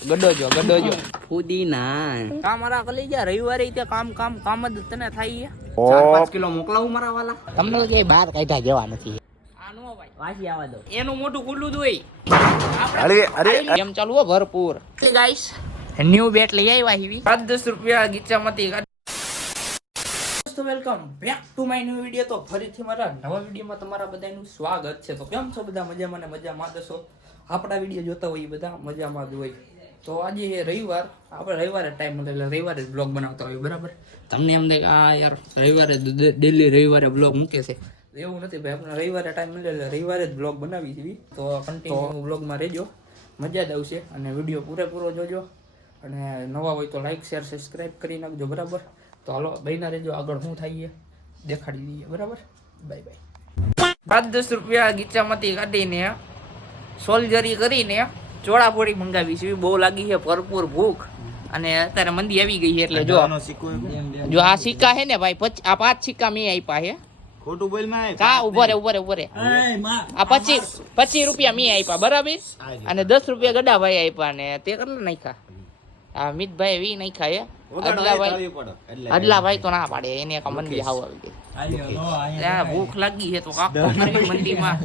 ગડો જો ગડો જો પુદીના. કામ મારા કલી જા રવિવારે તે કામ કામ કામ જ તને થાય ચાર પાંચ કિલો મોકલાવું મારા વાલા? તમને તો બહાર કાઢ્યા જેવા નથી. આ ભાઈ. વાસી આવવા દો. એનું મોટું ખુલ્લું દોઈ અરે અરે એમ ચાલુ હો ભરપૂર. ગાઈસ ન્યુ બેટ લઈ આવ્યા હીવી. દસ રૂપિયા ગીચામાંથી. દોસ્તો welcome back to my new video તો ફરીથી મારા નવા વિડીયોમાં તમારા બધાનું સ્વાગત છે. તો કેમ છો બધા? મજામાં ને મજામાં દસો આપણા વીડિયો જોતા હોય એ બધા મજામાં જ હોય. તો આજે રવિવાર આપણે રવિવારે ટાઈમ મળે એટલે રવિવારે જ બ્લોગ બનાવતા હોય બરાબર? તમને એમ થાય આ યાર રવિવારે ડેલી રવિવારે બ્લોગ મૂકે છે. એવું નથી ભાઈ આપણે રવિવારે ટાઈમ મળે એટલે રવિવારે જ બ્લોગ બનાવી છીએ તો કન્ટિન્યુ બ્લોગમાં રહેજો મજા જ આવશે અને વીડિયો પૂરેપૂરો જોજો. અને નવા હોય તો લાઈક શેર સબસ્ક્રાઇબ કરી નાખજો બરાબર? તો હાલો બહીના રહેજો આગળ શું થાય દેખાડી દઈએ બરાબર? બાય બાય પાંચ દસ રૂપિયા ગીચામાંથી કાઢીને સોલ્જરી કરીને ચોળાફોડી મંગાવી છે. બહુ લાગી છે ભરપૂર ભૂખ. અને અત્યારે મંદી આવી ગઈ છે એટલે જો જો આ સિક્કા છે ને ભાઈ આ પાંચ સિક્કા મેં આપ્યા છે. ખોટું બોલમાં કા ઊભો રે ઊભો રે ઊભો રે. આ પચીસ પચીસ રૂપિયા મેં આપ્યા બરાબર? અને દસ રૂપિયા ગડાભાઈ આપ્યા ને તે કેટલા નાખ્યા? આ મિતભાઈ વી નાખ્યા હે અડલાભાઈ અડલાભાઈ તો ના પાડે એને એક મંદી આવી ગઈ. ભૂખ લાગી છે તો માં મંદીમાં.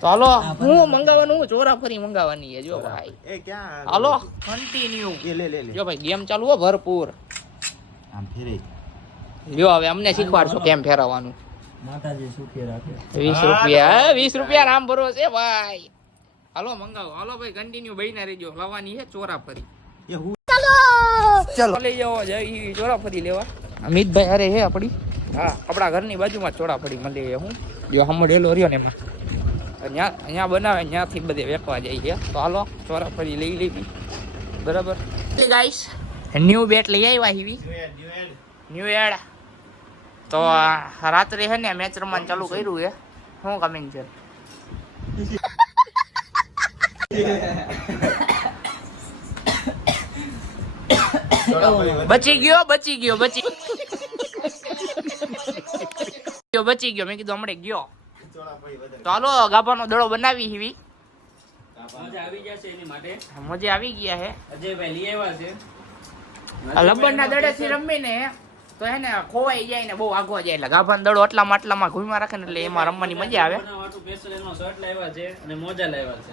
તો હાલો. હું મંગાવવાનું હું ચોરાફરી મંગાવવાની છે. જો ભાઈ. એ ક્યાં? હાલો. કન્ટિન્યુ એ લે લે લે. જો ભાઈ ગેમ ચાલુ હો ભરપૂર. આમ ફેરે જો હવે અમને શીખવાડશો કેમ ફેરવવાનું. માતાજી સુખી રાખે. વીસ રૂપિયા હે, વીસ રૂપિયા રામ ભરોસે ભાઈ. હાલો મંગાવો. હાલો ભાઈ કન્ટિન્યુ બહીને રહેજો. લાવવાની છે ચોરાફરી એ હું? ચલો. લઈ જાઓ જઈ ચોરાફરી લેવા. અમિતભાઈ અરે હે આપડી? હા આપણા ઘરની બાજુમાં ચોરા ફરી મળી હું જો હમડેલો રહ્યો ને એમાં. અહીંયા અહીંયા બનાવે ત્યાંથી બધે વેચવા જાય છે. તો હાલો ચોરાફરી લઈ લેવી. બરાબર? ગાઈસ ન્યુ બેટ લઈ આવ્યા હીવી ન્યુ એડ તો રાત્રે છે ને મેચ રમવાનું ચાલુ કર્યું છે. શું કમિંગ છે? બચી ગયો બચી ગયો. બચી ગયો બચી ગયો. મેં કીધું હમણાં ગયો. તો હાલો ગાભાનો દડો બનાવી હીવી. મજા આવી જશે એની માટે. મજા આવી ગયા હે. અજયભાઈ લઈ આવ્યા છે. આ લબ્બરના દડેથી રમીને તો હે ને ખોવાઈ જાય ને બહુ આગો જાય. એટલે ગાભાનો દડો આટલામાં આટલામાં ઘૂમા રાખે ને એટલે એમાં રમવાની મજા આવે. આ અજયભાઈ એનો શર્ટ લાવ્યા છે અને મોજા લાવ્યા છે.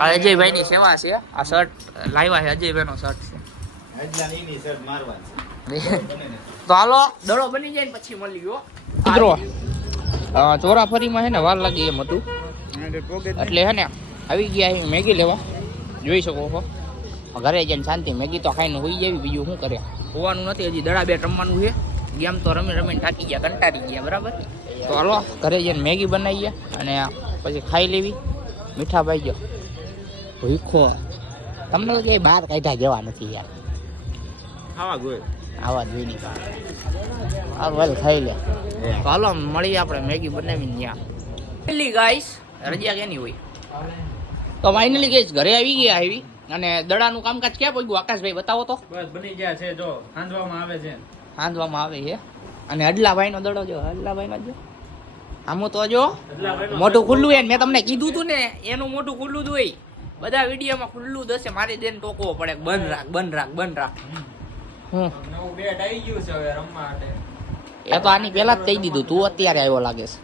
આ અજયભાઈની સેવા છે. આ શર્ટ લાવ્યા છે અજયભાઈ નો શર્ટ છે. હજલા ની ની શર્ટ મારવા તો હાલો દડો બની જાય ને પછી મળી ગયો ચોરાફરીમાં છે ને વાર લાગી એમ હતું. એટલે હે ને આવી ગયા છે મેગી લેવા. જોઈ શકો છો ઘરે જઈને શાંતિ મેગી તો ખાઈને હોઈ જવી બીજું શું કરે? હોવાનું નથી હજી દડા બે રમવાનું છે. ગેમ તો રમી રમીને થાકી ગયા કંટાળી ગયા બરાબર? તો હાલો ઘરે જઈને મેગી બનાવીએ અને પછી ખાઈ લેવી. મીઠા ભાઈ ગયો ભૂખો. તમને તો બહાર કાઢ્યા જેવા નથી યાર. ખાવા ગોય. આવા જોઈ નહીં આ વેલ ખાઈ લે. ચાલો હાલો મળીએ આપણે મેગી બનાવીને ત્યાં. ફાઇનલી ગાઈસ રજા કેની હોય? તો ફાઇનલી ગઈશ ઘરે આવી ગયા આવી. અને દડાનું કામકાજ ક્યાં પહોંચ્યું આકાશભાઈ બતાવો તો. બસ બની ગયા છે જો હાંધવામાં આવે છે. હાંધવામાં આવે છે. અને અડલાભાઈનો દડો જો અડલાભાઈનો જો આમો તો જો મોટું ખુલ્લું હે મેં તમને કીધું તું ને એનું મોટું ખુલ્લું જ બધા વિડીયોમાં ખુલ્લું દસે મારી દેન ટોકવો પડે. બંધ રાખ બંધ રાખ બંધ રાખ. હમ. નવું બેટ આવી ગયું છે હવે રમવા માટે. એ તો આની પહેલા જ કહી દીધું તું અત્યારે આવ્યો લાગે છે.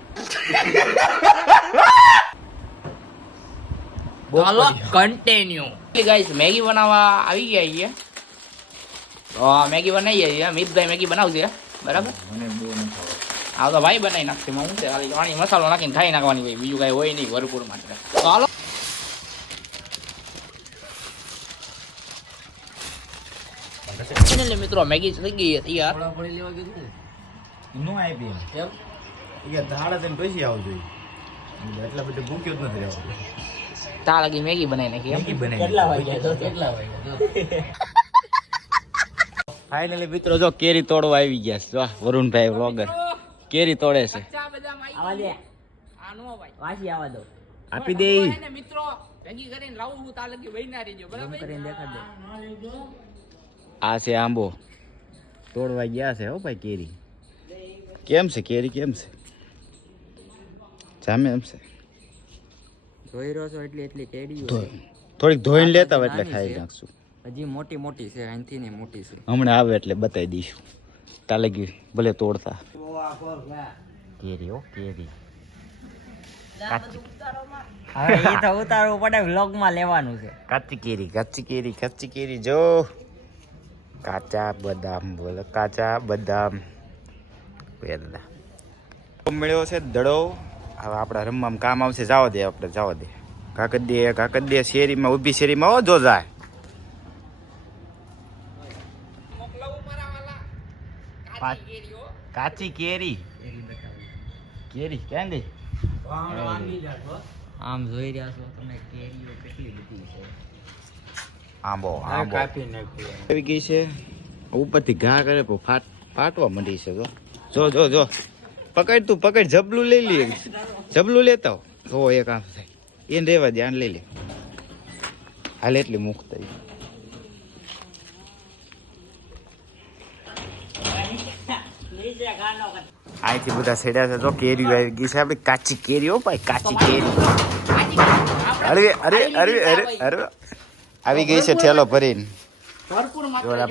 ચાલો કન્ટિન્યુ ગાઈસ મેગી બનાવવા આવી ગયા છીએ. તો મેગી બનાવી છીએ મિતભાઈ મેગી બનાવશે બરાબર? હા તો ભાઈ બનાવી નાખશે ખાલી પાણી મસાલો નાખીને ખાઈ નાખવાની ભાઈ બીજું કાંઈ હોય નહીં ભરપૂર માટે તો Finally મિત્રો મેગી થઈ ગઈ છે તૈયાર. નો આપી કેમ? કે ધાડા તેમ પછી આવજો એટલા બધા ભૂખ્યો જ નથી રહેવા. તા લાગી મેગી બનાવી નાખી મેગી બનાવી કેટલા વાગ્યા કેટલા વાગ્યા ફાઇનલી મિત્રો જો કેરી તોડવા આવી ગયા છે. જો વરુણભાઈ વ્લોગર કેરી તોડે છે. આવા દે. આ ભાઈ વાસી આવવા દો. આપી દે મિત્રો ભેગી કરીને લાવું હું તાલકી લગી વહીના રહેજો. બરાબર? કરીને દેખાડ દે. આ છે આંબો. તોડવા ગયા છે હો ભાઈ કેરી. કેમ છે કેરી કેમ છે? જામે એમ છે. ધોઈ રહ્યો છો એટલે એટલી કેરી થોડીક ધોઈને લેતા હોય એટલે ખાઈ નાખશું. હજી મોટી મોટી છે અહીંથી ને મોટી છે. હમણાં આવે એટલે બતાવી દઈશું. તા ગયું ભલે તોડતા. કેરી. હો કેરી હવે એ તો ઉતારવું પડે વ્લોગમાં લેવાનું છે. કાચી કેરી કાચી કેરી કાચી કેરી જો. કાચા બદામ બોલો. કાચા બદામ. મળ્યો છે દડો. હવે આપણા રમવામાં કામ આવશે. જાવ દે આપણે જાવ દે. કાકદ દે કાકદ દે શેરીમાં ઊભી શેરીમાં હો જો જાય. કાચી કેરી. કેરી ક્યાં ગઈ આમ જોઈ રહ્યા છો તમે કેરીઓ કેટલી બધી છે. આંબો આંબો. આવી ગઈ છે. ઉપરથી ઘા કરે પણ ફાટ ફાટવા માંડી છે જો જો જો જો. પકડ તું પકડ. જબલું લઈ લે જબલું લેતા હો જો એક આમ થાય. એને રેવા દે આને લઈ લે. હાલ એટલી મુખ થઈ અહીંથી બધા છેડ્યા છે. તો કેરી આવી ગઈ છે. આપણી કાચી કેરી હો ભાઈ કાચી કેરી અરે અરે અરે અરે અરે આવી ગઈ છે ઠેલો ભરીને.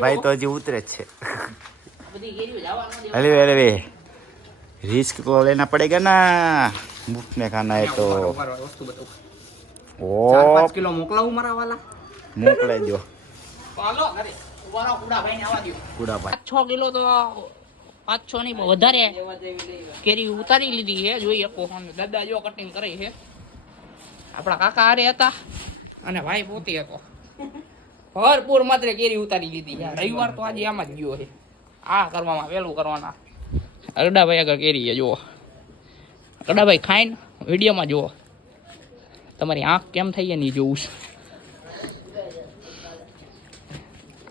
ભાઈ તો હજી ઉતરે જ છે. હલવે હલવે. રિસ્ક તો લેના પડેગા ના? બૂટને ખાના એ તો. ઓ કિલો મોકલાવું મારા વાલા? મોકલાઈ દો પાલો ઘરે ભાઈ. 6 કિલો તો પાંચ છ ની વધારે કેરી ઉતારી લીધી છે જોઈએ કોહન દાદા જો કટિંગ કરી છે આપણા કાકા હારે હતા અને ભાઈ પોતે હતો. ભરપૂર માત્ર કેરી ઉતારી લીધી રવિવાર તો આજે આમાં જ ગયો છે. આ કરવામાં વહેલું કરવાના. અરડાભાઈ આગળ કેરી છે જુઓ. અરડાભાઈ ખાઈને વિડીયોમાં જુઓ. તમારી આંખ કેમ થઈ ગઈ નહીં જોવું છે.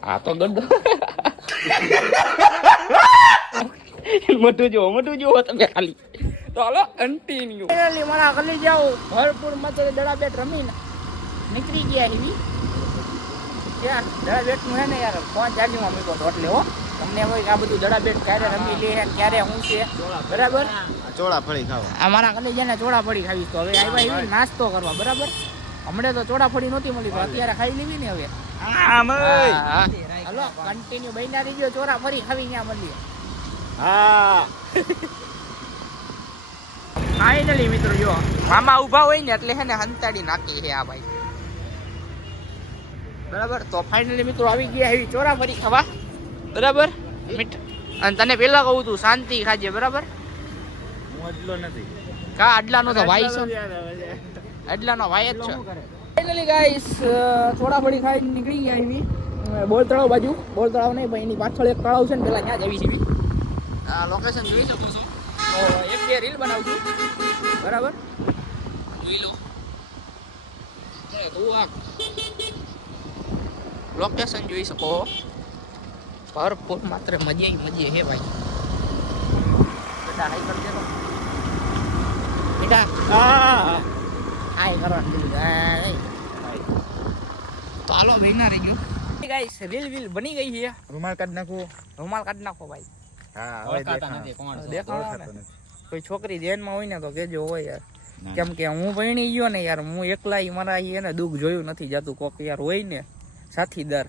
આ તો ગડ્ડો મોટું જુઓ મોટું જુઓ તમે ખાલી. તો હાલો કન્ટિન્યુ મારા ગલી જાઓ. ભરપૂર માત્ર દડા બેટ રમીને નીકળી ગયા એવી. યાર દડા બેટનું હે ને યાર. ફોન ચાર્જિંગમાં મૂકો તો એટલે હો. તમને હોય આ બધું દડા બેટ ક્યારે રમી લે ને ક્યારે શું છે? બરાબર? ચોળા ફળી ખાવા. આ મારા ગલી જઈને ચોળા ફળી ખાવી તો હવે આવ્યા એવી નાસ્તો કરવા. બરાબર? હમણાં તો ચોળા ફળી નહોતી મળી તો અત્યારે ખાઈ લેવી ને હવે. હલો હા, હા. કન્ટિન્યુ બન્યા રહીજો. ચોરા ફરી ખાવી ત્યાં મળીએ. હા. ફાઇનલી મિત્રો જો. મામા ઊભા હોય ને એટલે હે ને હંતાડી નાખી છે આ ભાઈ. બરાબર? તો ફાઇનલી મિત્રો આવી ગયા એવી ચોરાફરી ખાવા. બરાબર? મીઠ. અને તને પેલા કહું તું શાંતિ ખાજે બરાબર? હું એટલો નથી. કા આડલાનો તો ભાઈ છે. આડલાનો ભાઈ જ છે. ફાઇનલી ગાઈસ થોડા ફળી ખાઈ નીકળી ગયા એવી બોલ તળાવ બાજુ. તળાવ નહીં પણ એની પાછળ એક તળાવ છે ને પેલા ત્યાં જ આવી છે આ લોકેશન જોઈ શકો છો. તો એક બે રીલ બનાવું છું બરાબર? જોઈ લો. લોકેશન જોઈ શકો. ભરપૂર માત્ર મજે મજે હે ભાઈ. બેટા. હાઈ કરી દેતો બેટા હાઈ કરવાનું તો હાલો બેના રહી ગયું. ગાઈસ રીલ વીલ બની ગઈ છે. રૂમાલ કાઢ નાખો. રૂમાલ કાઢ નાખો ભાઈ. હા નથી કોણ છે? દેખાડો કોઈ છોકરી ધ્યાનમાં હોય ને તો કેજો હોય યાર. કેમ કે હું ભણી ગયો ને યાર હું એકલા ઈ મારા એને દુઃખ જોયું નથી જતું કોક યાર હોય ને. સાથીદાર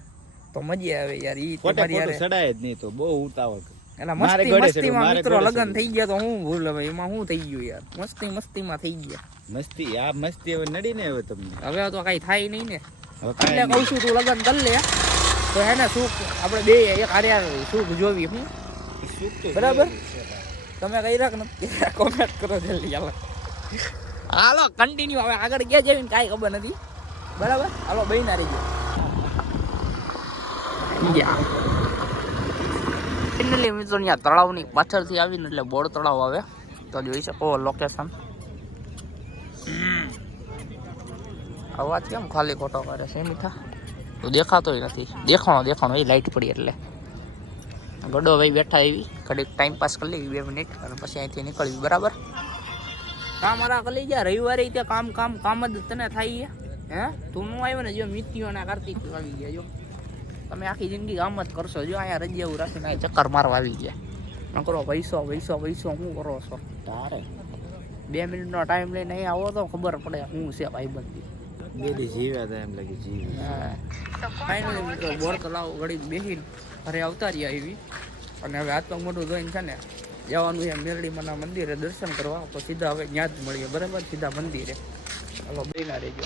તો મજા આવે યાર ઈ તમારી યાર સડાય જ નહીં તો બહુ ઉતાવળ એટલે મસ્તી મસ્તીમાં મિત્રો લગન થઈ ગયા તો હું ભૂલ હવે એમાં હું થઈ ગયું યાર? મસ્તી મસ્તીમાં થઈ ગયા. મસ્તી આ મસ્તી હવે નડી ને હવે તમને? હવે તો કઈ થાય નહીં ને. એટલે કહું છું તું લગન કરી લે. તો હે ને સુખ આપણે બે એક હારે સુખ જોવી હું? બરાબર? તમે કઈ રાખ નથી કોમેન્ટ કરો જલ્દી હાલો. હાલો કન્ટિન્યુ હવે આગળ ક્યાં ને કાંઈ ખબર નથી. બરાબર? હાલો બહીના રહી ગયા. ફાઇનલી મિત્રો, અહીંયા તળાવની પાછળથી આવીને એટલે બોર તળાવ આવે. તો જોઈ શકો લોકેશન અવાજ કેમ ખાલી ખોટો કરે છે મીઠા? તો દેખાતોય નથી. દેખાણો દેખાણો, એ લાઇટ પડી એટલે. ગડો ભાઈ બેઠા એવી. ઘડીક ટાઈમ પાસ કરી લેવી બે મિનિટ અને પછી અહીંથી નીકળવી બરાબર? કામ મારા કરી ગયા, રવિવારે ત્યાં કામ કામ કામ જ તને થાય હે? તું નું આવ્યો ને, જો મિત્રીઓના કાર્તિક આવી ગયા, જો. તમે આખી જિંદગી આમ જ કરશો. જો અહીંયા રજિયાવું રાખીને અહીં ચક્કર મારવા આવી ગયા. નકરો પૈસો પૈસો પૈસો શું કરો છો? તારે. બે મિનિટનો ટાઈમ લઈને અહીં આવો તો ખબર પડે શું છે ભાઈબંધી. બેડી જીવ્યા હતા એમ લાગે જીવી ફાઇનલી મિત્રો બોર તલાવ ઘડી બેસીને ઘરે આવતા રહ્યા એવી. અને હવે પગ મોટું જોઈને છે ને જવાનું છે મેરડીમાંના મંદિરે દર્શન કરવા. તો સીધા હવે ત્યાં જ મળીએ. બરાબર? સીધા મંદિરે. ચાલો બેના રહેજો.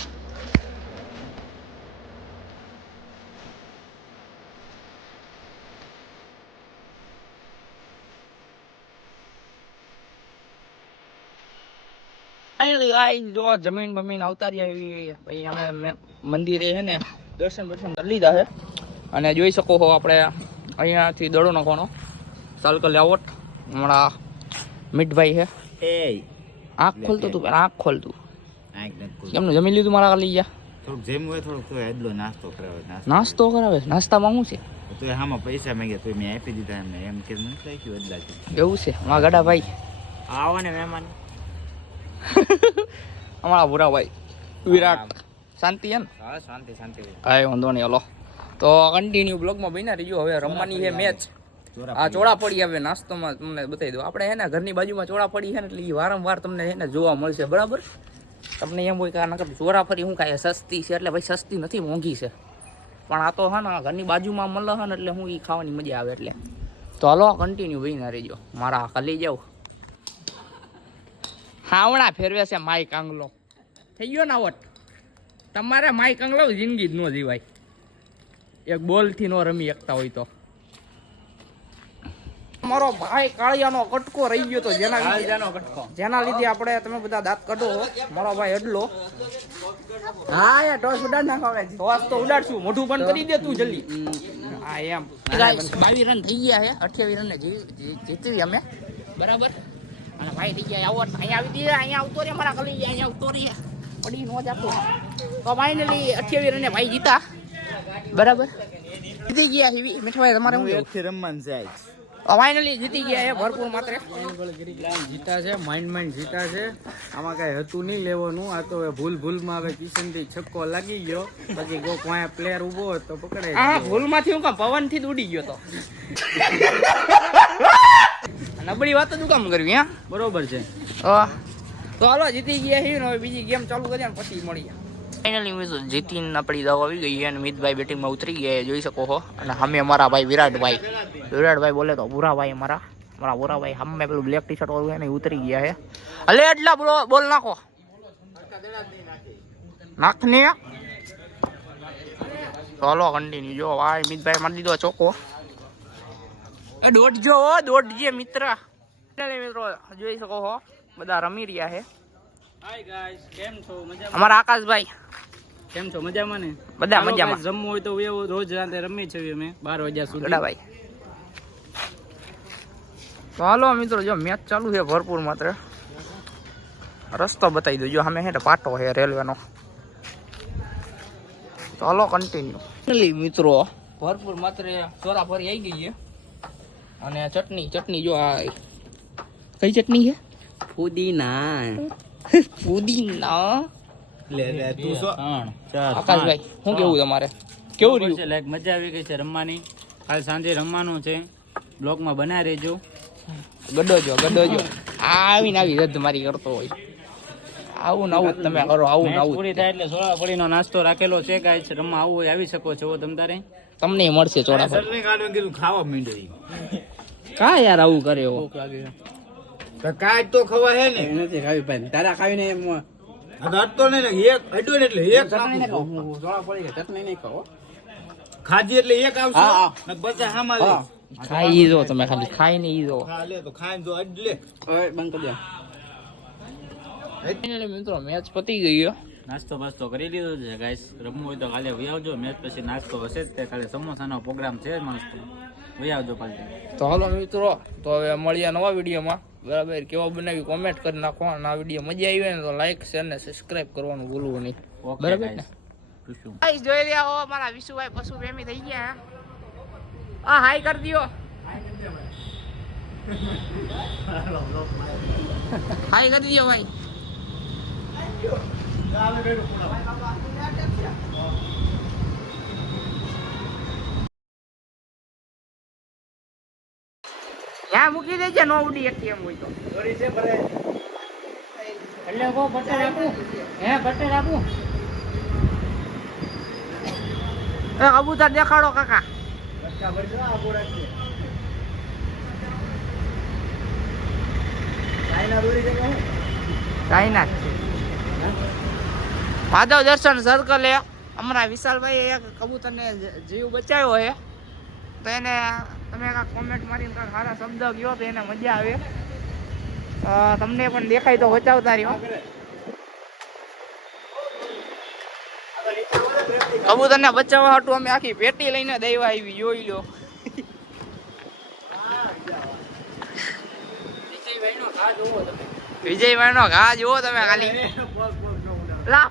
ગાઈસ જો જમીન બમીન આવતા રહ્યા આવી પછી અમે મંદિરે છે ને દર્શન દર્શન કરી લીધા છે અને જોઈ શકો છો આપણે અહીંયાથી દડો નાખવાનો. સાલકલ લેવટ હમણાં મીઠભાઈ છે એ આંખ ખોલતું તું આંખ ખોલતું. કેમનું જમી લીધું મારા લઈ ગયા થોડુંક જેમ હોય થોડુંક તો એટલો નાસ્તો કરાવે નાસ્તો કરાવે. નાસ્તામાં શું છે? તો એ હામાં પૈસા માંગ્યા તો મેં આપી દીધા એમ એમ કે એવું છે. મારા ગાડા ભાઈ. આવો ને મહેમાન. અમારા ભૂરાભાઈ વિરાટ. શાંતિ એમ? હા શાંતિ શાંતિ. કાંઈ વાંધો નહીં હલો. તો કન્ટિન્યુ બ્લોગમાં બન્યા રહીજો હવે રમવાની છે મેચ આ ચોળા પડી હવે નાસ્તોમાં તમને બતાવી દઉં. આપણે હે ને ઘરની બાજુમાં ચોળા પડી છે ને એટલે એ વારંવાર તમને એને ને જોવા મળશે બરાબર? તમને એમ હોય કે નકર ચોરા ફરી હું કાંઈ સસ્તી છે એટલે ભાઈ સસ્તી નથી મોંઘી છે. પણ આ તો હા ને ઘરની બાજુમાં મળે છે ને એટલે હું એ ખાવાની મજા આવે એટલે. તો હલો કન્ટિન્યુ બહીને રહેજો. મારા ખાલી જાઉં હાવણા ફેરવે છે માઈક આંગલો. થઈ ગયો ના વટ તમારે માઈક આંગલો જિંદગી જ ન જીવાય. એક બોલથી નો રમી શકતા હોય તો. મારો ભાઈ કાળિયાનો કટકો રહી ગયો તો જેના લીધે જેના લીધે આપણે તમે બધા દાંત કાઢો મારો ભાઈ અડલો. હા યાર ટોસ ઉડાડ નાખો હવે. ટોસ તો ઉડાડશું. મોઢું બંધ કરી દે તું જલ્દી. હા એમ. બાવીસ રન થઈ ગયા છે અઠ્યાવીસ રન જીતી અમે. બરાબર. અને ભાઈ થઈ ગયા આવો અહીંયા આવી દે અહીંયા આવતો રે મારા કલી અહીંયા આવતો રે. પડી નો જાતો. તો ફાઇનલી અઠ્યાવીસ રને ભાઈ જીતા. બરાબર? જીતી ગયા હેવી મીઠાભાઈ તમારે હું એકથી રમવાનું જાય ફાઇનલી જીતી ગયા એ ભરપૂર માત્ર. જીતા છે માઇન્ડ માઇન્ડ જીતા છે. આમાં કઈ હતું નહીં લેવાનું. આ તો ભૂલ ભૂલમાં હવે કિશનથી છક્કો લાગી ગયો. પછી કોઈ કોઈ પ્લેયર ઊભો હોય તો પકડે જ આ ભૂલમાંથી હું કાં પવનથી ઉડી ગયો તો. નબળી વાત જ કામ કરવી હા? બરોબર છે. હા. તો હાલો જીતી ગયા છે ને હવે બીજી ગેમ ચાલુ કરીએ ને પછી મળીએ. ફાઇનલી મિત્રો જીતીને આપણી દાવ આવી ગઈ અને મિતભાઈ બેટિંગમાં ઉતરી ગયા જોઈ શકો છો અને સામે અમારા ભાઈ વિરાટભાઈ. વિરાટભાઈ બોલે તો ભૂરાભાઈ અમારા મારા ભૂરાભાઈ સામે પેલું બ્લેક ટી શર્ટ વાળું છે ને ઉતરી ગયા છે. અલે એટલા બોલો બોલ નાખો. નાખ ને ચાલો કન્ટિન્યુ જો ભાઈ મિતભાઈ મારી દીધો ચોકો. હો દોડજે મિત્ર. મિત્રો જોઈ શકો છો બધા રમી રહ્યા છે હાય ગાઈસ કેમ છો? મજામાં? અમારા આકાશભાઈ. કેમ છો? મજામાં ને? બધા મજામાં. જમવું હોય તો એવું રોજ રાતે રમી છે અમે બાર વાગ્યા સુધી. ગડાભાઈ તો હાલો મિત્રો જો મેચ ચાલુ છે ભરપૂર માત્ર. રસ્તો બતાવી દો. જો અમે છે પાટો છે રેલવેનો. ચાલો હાલો કન્ટિન્યુ મિત્રો. ભરપૂર માત્ર ચોરા ફરી આવી ગઈ છે. અને ચટણી ચટણી જો આ કઈ ચટણી છે ફુદીના ફુદીના લે લે તું સો આકાશભાઈ શું કેવું તમારે? કેવું રહ્યું? છે લાઈક મજા આવી ગઈ છે રમવાની. કાલ સાંજે રમવાનું છે. બ્લોકમાં બના રહેજો. ગડો જો ગડો જો આવીને આવી રદ મારી કરતો હોય. આવું ને આવું તમે કરો આવું ને મેચ આવું જ પૂરી થાય એટલે સોળા પડીનો નાસ્તો રાખેલો છે ગાઈસ. રમવા આવું હોય આવી શકો છો તમ તારે તમને મળશે કીધું ખાવા માંડ્યો કા યાર આવું કરે એવો તો કાંઈ તો ખવા હે ને. નથી ખાવી ભાઈ. તારા ખાવીને એમ આ તો અડતો ને એક અડ્યો ને એટલે એક પડી ચટણી નહીં ખાઓ ખાધી એટલે એક આવશે. ને બધા હામાં. ખાઈ ઈ જો તમે ખાલી ખાઈને ઈ જો. હા લે તો ખાઈ જો અડ લે. હવે બંધ કરી દે. ફાઇનલી મિત્રો મેચ પતી ગયો નાસ્તો બાસ્તો કરી લીધો છે ગાઈસ રમવું હોય તો કાલે વહી આવજો. મેચ પછી નાસ્તો હશે જ તે. કાલે સમોસાનો પ્રોગ્રામ છે મસ્ત. વહી આવજો કાલે તો હાલો મિત્રો તો હવે મળીએ નવા વિડીયોમાં. બરાબર કેવો બનાવી કોમેન્ટ કરી નાખો અને આ વીડિયો મજા આવી હોય ને તો લાઈક શેર ને સબસ્ક્રાઇબ કરવાનું ભૂલવું નહીં. બરાબર ને? ગાઈસ જોઈ રહ્યા હો મારા વિશુભાઈ પશુ પ્રેમી થઈ ગયા આ હાઈ કરી દયો. હાઈ કરી દયો ભાઈ. ત્યાં મૂકી દેજે નો ઉડી એક એમ હોય તો. એટલે કો બટર આપું? હે બટર આપું? એ કબૂતર દેખાડો કાકા. ચાઇના માધવ દર્શન સર્કલે હમણાં વિશાલભાઈ એક કબૂતરને જીવ બચાવ્યો છે. તો એને તમે કાંઈક કોમેન્ટ મારીને કાંઈક સારા શબ્દ કયો તો એને મજા આવે. તમને પણ દેખાય તો બચાવતા રહ્યો. કબૂતરને બચાવવા હાટું અમે આખી પેટી લઈને દઈવા આવી જોઈ લો. વિજયભાઈ નો ઘા જુઓ તમે ખાલી. લા,